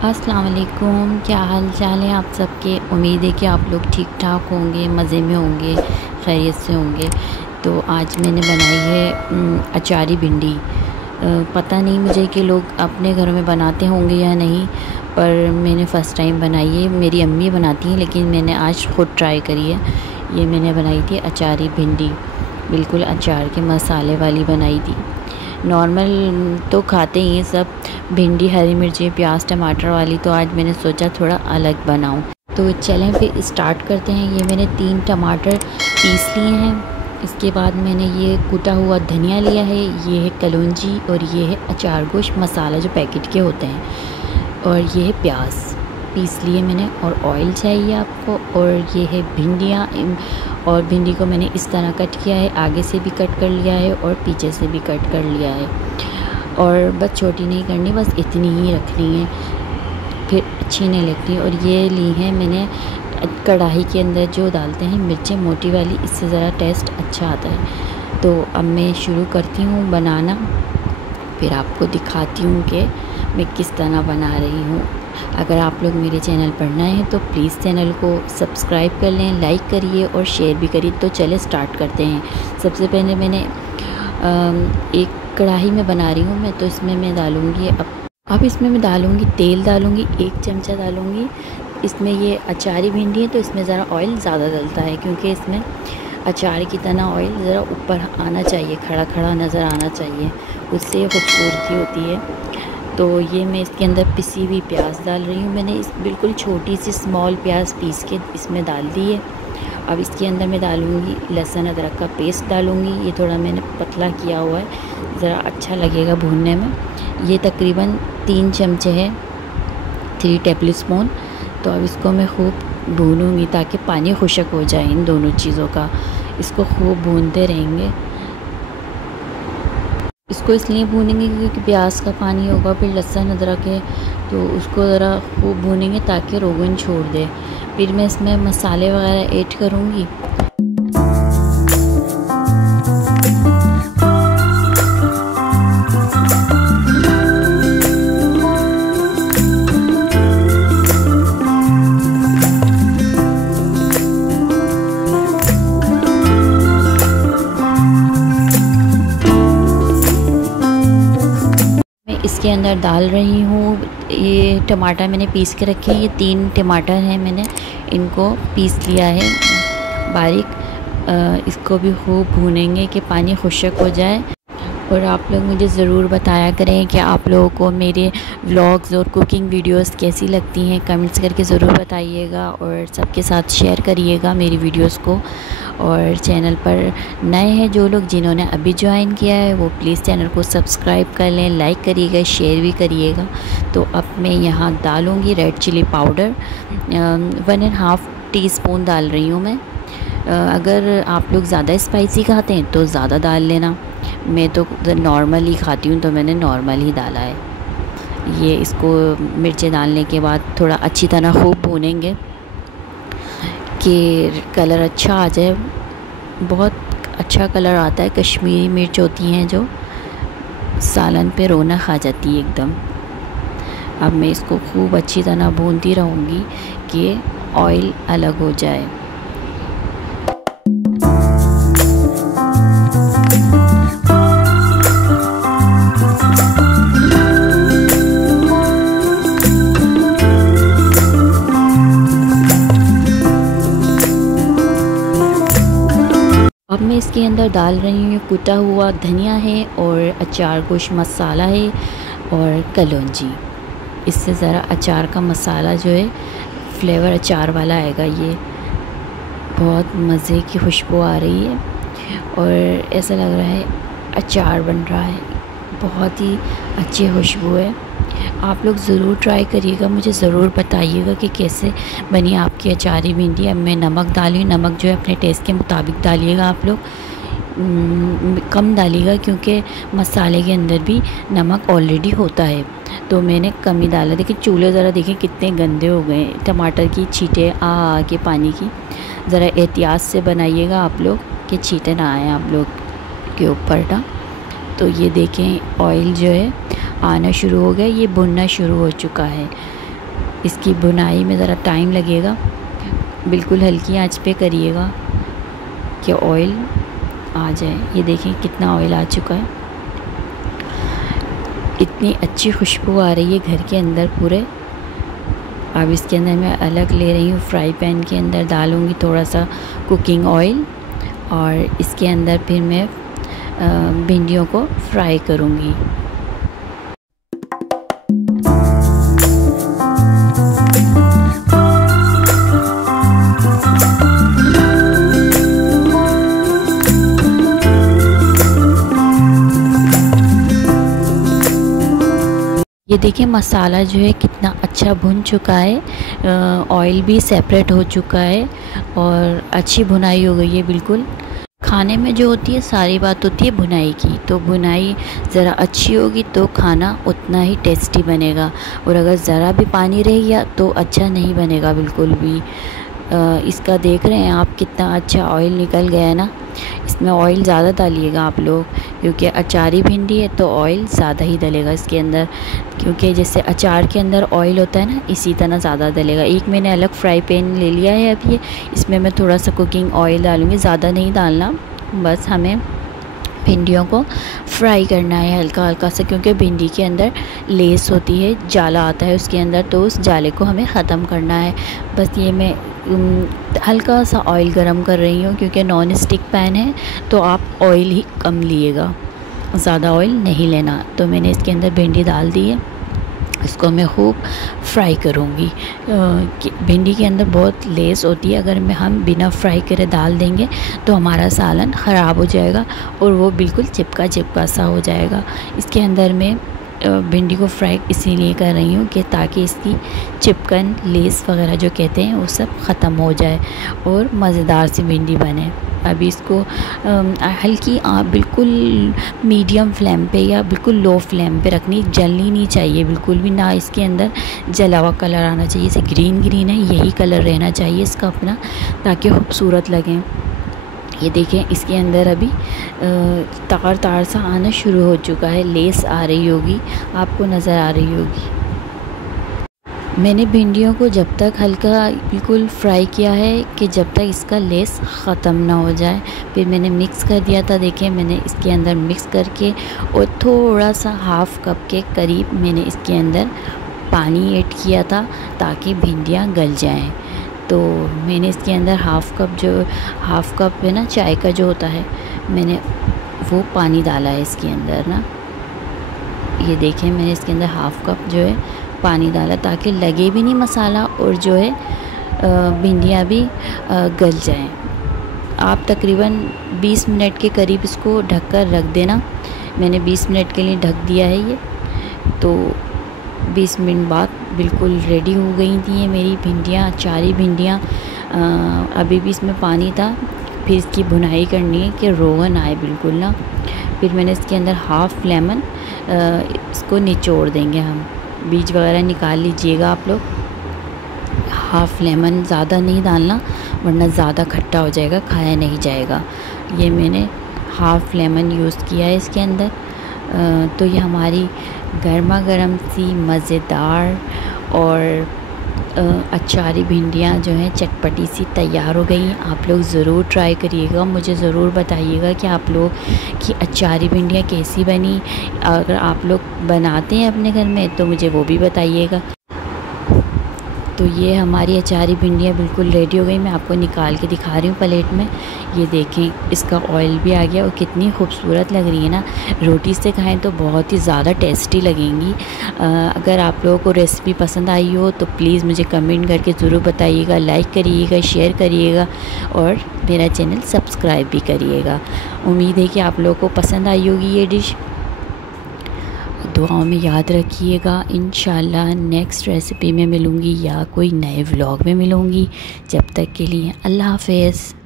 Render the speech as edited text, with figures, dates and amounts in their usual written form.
अस्सलाम वालेकुम, क्या हाल चाल है आप सबके। उम्मीद है कि आप लोग ठीक ठाक होंगे, मज़े में होंगे, खैरियत से होंगे। तो आज मैंने बनाई है अचारी भिंडी। पता नहीं मुझे कि लोग अपने घरों में बनाते होंगे या नहीं, पर मैंने फ़र्स्ट टाइम बनाई है। मेरी अम्मी बनाती हैं लेकिन मैंने आज ख़ुद ट्राई करी है। ये मैंने बनाई थी अचारी भिंडी, बिल्कुल अचार के मसाले वाली बनाई थी। नॉर्मल तो खाते ही हैं सब, भिंडी, हरी मिर्ची, प्याज, टमाटर वाली। तो आज मैंने सोचा थोड़ा अलग बनाऊं। तो चलें फिर स्टार्ट करते हैं। ये मैंने 3 टमाटर पीस लिए हैं। इसके बाद मैंने ये कूटा हुआ धनिया लिया है, ये है कलौंजी और ये है अचार गोश्त मसाला जो पैकेट के होते हैं, और ये है प्याज पीस लिए मैंने। और ऑयल चाहिए आपको। और ये है भिंडियाँ, और भिंडी को मैंने इस तरह कट किया है, आगे से भी कट कर लिया है और पीछे से भी कट कर लिया है। और बस छोटी नहीं करनी, बस इतनी ही रखनी है, फिर अच्छी नहीं लगती। और ये ली है मैंने कढ़ाई के अंदर जो डालते हैं मिर्चें मोटी वाली, इससे ज़रा टेस्ट अच्छा आता है। तो अब मैं शुरू करती हूँ बनाना, फिर आपको दिखाती हूँ कि मैं किस तरह बना रही हूँ। अगर आप लोग मेरे चैनल पर नए हैं तो प्लीज़ चैनल को सब्सक्राइब कर लें, लाइक करिए और शेयर भी करिए। तो चले स्टार्ट करते हैं। सबसे पहले मैंने एक कढ़ाई में बना रही हूँ मैं, तो इसमें मैं डालूँगी अब इसमें मैं डालूँगी तेल, डालूँगी 1 चमचा डालूँगी। इसमें ये अचारी भिंडी है तो इसमें ज़रा ऑयल ज़्यादा डलता है, क्योंकि इसमें अचार की तरह ऑयल ज़रा ऊपर आना चाहिए, खड़ा खड़ा नज़र आना चाहिए, उससे खूबसूरती होती है। तो ये मैं इसके अंदर पिसी हुई प्याज डाल रही हूँ। मैंने इस बिल्कुल छोटी सी स्मॉल प्याज पीस के इसमें डाल दी है। अब इसके अंदर मैं डालूँगी लहसुन अदरक का पेस्ट डालूँगी। ये थोड़ा मैंने पतला किया हुआ है, ज़रा अच्छा लगेगा भूनने में। ये तकरीबन 3 चमचे है, 3 टेबल स्पून। तो अब इसको मैं खूब भूनूँगी ताकि पानी खुश्क हो जाए इन दोनों चीज़ों का। इसको खूब भूनते रहेंगे। इसको इसलिए भूनेंगे क्योंकि प्याज का पानी होगा, फिर लहसुन अदरक है तो उसको ज़रा खूब भूनेंगे ताकि रोगन छोड़ दे। फिर मैं इसमें मसाले वगैरह ऐड करूँगी। इसके अंदर डाल रही हूँ ये टमाटर मैंने पीस के रखे हैं। ये 3 टमाटर हैं, मैंने इनको पीस लिया है बारीक। इसको भी खूब भूनेंगे कि पानी खुश्क हो जाए। और आप लोग मुझे ज़रूर बताया करें कि आप लोगों को मेरे व्लॉग्स और कुकिंग वीडियोस कैसी लगती हैं, कमेंट्स करके ज़रूर बताइएगा। और सबके साथ शेयर करिएगा मेरी वीडियोस को। और चैनल पर नए हैं जो लोग, जिन्होंने अभी ज्वाइन किया है, वो प्लीज़ चैनल को सब्सक्राइब कर लें, लाइक करिएगा, शेयर भी करिएगा। तो अब मैं यहाँ डालूँगी रेड चिली पाउडर, 1.5 टीस्पून डाल रही हूँ मैं। अगर आप लोग ज़्यादा स्पाइसी खाते हैं तो ज़्यादा डाल लेना। मैं तो नॉर्मल ही खाती हूँ तो मैंने नॉर्मल ही डाला है। ये इसको मिर्चें डालने के बाद थोड़ा अच्छी तरह खूब भूनेंगे कि कलर अच्छा आ जाए। बहुत अच्छा कलर आता है। कश्मीरी मिर्च होती हैं जो सालन पे रौनक आ जाती है एकदम। अब मैं इसको खूब अच्छी तरह भूनती रहूँगी कि ऑयल अलग हो जाए। अब मैं इसके अंदर डाल रही हूँ कूटा हुआ धनिया है और अचार गोश्त मसाला है और कलौंजी। इससे ज़रा अचार का मसाला जो है फ्लेवर अचार वाला आएगा। ये बहुत मज़े की खुशबू आ रही है और ऐसा लग रहा है अचार बन रहा है। बहुत ही अच्छी खुशबू है। आप लोग ज़रूर ट्राई करिएगा, मुझे ज़रूर बताइएगा कि कैसे बनी आपकी अचारी भिंडी। अब मैं नमक डाली, नमक जो है अपने टेस्ट के मुताबिक डालिएगा आप लोग। कम डालिएगा क्योंकि मसाले के अंदर भी नमक ऑलरेडी होता है, तो मैंने कम ही डाला। देखिए चूल्हे ज़रा देखें कितने गंदे हो गए, टमाटर की छींटे आ के पानी की। ज़रा एहतियात से बनाइएगा आप लोग कि छींटे ना आए आप लोग के ऊपर ना। तो ये देखें ऑयल जो है आना शुरू हो गया, ये भुनना शुरू हो चुका है। इसकी बुनाई में ज़रा टाइम लगेगा, बिल्कुल हल्की आंच पे करिएगा कि ऑयल आ जाए। ये देखें कितना ऑयल आ चुका है, इतनी अच्छी खुशबू आ रही है घर के अंदर पूरे। अब इसके अंदर मैं अलग ले रही हूँ, फ्राई पैन के अंदर डालूँगी थोड़ा सा कुकिंग ऑयल और इसके अंदर फिर मैं भिंडियों को फ्राई करूँगी। ये देखिए मसाला जो है कितना अच्छा भुन चुका है, ऑयल भी सेपरेट हो चुका है और अच्छी भुनाई हो गई है बिल्कुल। खाने में जो होती है सारी बात होती है भुनाई की, तो भुनाई ज़रा अच्छी होगी तो खाना उतना ही टेस्टी बनेगा, और अगर ज़रा भी पानी रह गया तो अच्छा नहीं बनेगा बिल्कुल भी। इसका देख रहे हैं आप कितना अच्छा ऑयल निकल गया है ना। इसमें ऑयल ज़्यादा डालिएगा आप लोग, क्योंकि अचारी भिंडी है तो ऑयल ज़्यादा ही डलेगा इसके अंदर, क्योंकि जैसे अचार के अंदर ऑयल होता है ना, इसी तरह ज़्यादा डलेगा। एक मैंने अलग फ्राई पैन ले लिया है, अब ये इसमें मैं थोड़ा सा कुकिंग ऑयल डालूँगी, ज़्यादा नहीं डालना, बस हमें भिंडियों को फ्राई करना है हल्का हल्का सा, क्योंकि भिंडी के अंदर लेस होती है, जाला आता है उसके अंदर, तो उस जाले को हमें ख़त्म करना है। बस ये मैं हल्का सा ऑयल गरम कर रही हूँ, क्योंकि नॉन स्टिक पैन है तो आप ऑयल ही कम लिएगा, ज़्यादा ऑयल नहीं लेना। तो मैंने इसके अंदर भिंडी डाल दी है, इसको मैं खूब फ्राई करूँगी। भिंडी के अंदर बहुत लेस होती है, अगर हम बिना फ्राई करे डाल देंगे तो हमारा सालन ख़राब हो जाएगा और वो बिल्कुल चिपका चिपका सा हो जाएगा। इसके अंदर मैं भिंडी को फ्राई इसीलिए कर रही हूँ कि ताकि इसकी चिपकन, लेस वगैरह जो कहते हैं वो सब ख़त्म हो जाए और मज़ेदार सी भिंडी बने। अभी इसको हल्की बिल्कुल मीडियम फ्लेम पे या बिल्कुल लो फ्लेम पे रखनी, जलनी नहीं चाहिए बिल्कुल भी ना। इसके अंदर जला हुआ कलर आना चाहिए, जैसे ग्रीन ग्रीन है यही कलर रहना चाहिए इसका अपना, ताकि खूबसूरत लगे। ये देखें इसके अंदर अभी तार तार सा आना शुरू हो चुका है, लेस आ रही होगी, आपको नज़र आ रही होगी। मैंने भिंडियों को जब तक हल्का बिल्कुल फ्राई किया है कि जब तक इसका लेस ख़त्म ना हो जाए, फिर मैंने मिक्स कर दिया था। देखिए मैंने इसके अंदर मिक्स करके और थोड़ा सा हाफ़ कप के करीब मैंने इसके अंदर पानी ऐड किया था ताकि भिंडियाँ गल जाएं। तो मैंने इसके अंदर हाफ़ कप है ना चाय का जो होता है, मैंने वो पानी डाला है इसके अंदर ना। ये देखें मैंने इसके अंदर हाफ़ कप जो है पानी डाला ताकि लगे भी नहीं मसाला और जो है भिंडियाँ भी गल जाएं। आप तकरीबन 20 मिनट के करीब इसको ढककर रख देना। मैंने 20 मिनट के लिए ढक दिया है ये, तो 20 मिनट बाद बिल्कुल रेडी हो गई थी ये मेरी भिंडियाँ, अचारी भिंडियाँ। अभी भी इसमें पानी था, फिर इसकी भुनाई करनी है कि रोगन आए बिल्कुल ना। फिर मैंने इसके अंदर हाफ़ लेमन इसको निचोड़ देंगे हम, बीज वगैरह निकाल लीजिएगा आप लोग। हाफ़ लेमन, ज़्यादा नहीं डालना वरना ज़्यादा खट्टा हो जाएगा, खाया नहीं जाएगा। ये मैंने हाफ़ लेमन यूज़ किया है इसके अंदर। तो ये हमारी गर्मा गर्म सी मज़ेदार और अचारी भिंडियाँ जो हैं चटपटी सी तैयार हो गई हैं। आप लोग ज़रूर ट्राई करिएगा, मुझे ज़रूर बताइएगा कि आप लोग की अचारी भिंडियाँ कैसी बनी। अगर आप लोग बनाते हैं अपने घर में तो मुझे वो भी बताइएगा। तो ये हमारी अचारी भिंडियाँ बिल्कुल रेडी हो गई। मैं आपको निकाल के दिखा रही हूँ प्लेट में। ये देखें इसका ऑयल भी आ गया और कितनी खूबसूरत लग रही है ना। रोटी से खाएं तो बहुत ही ज़्यादा टेस्टी लगेंगी। अगर आप लोगों को रेसिपी पसंद आई हो तो प्लीज़ मुझे कमेंट करके ज़रूर बताइएगा, लाइक करिएगा, शेयर करिएगा और मेरा चैनल सब्सक्राइब भी करिएगा। उम्मीद है कि आप लोगों को पसंद आई होगी ये डिश। दुआओं में याद रखिएगा। इंशाल्लाह नेक्स्ट रेसिपी में मिलूँगी या कोई नए व्लॉग में मिलूँगी। जब तक के लिए अल्लाह हाफ़िज़।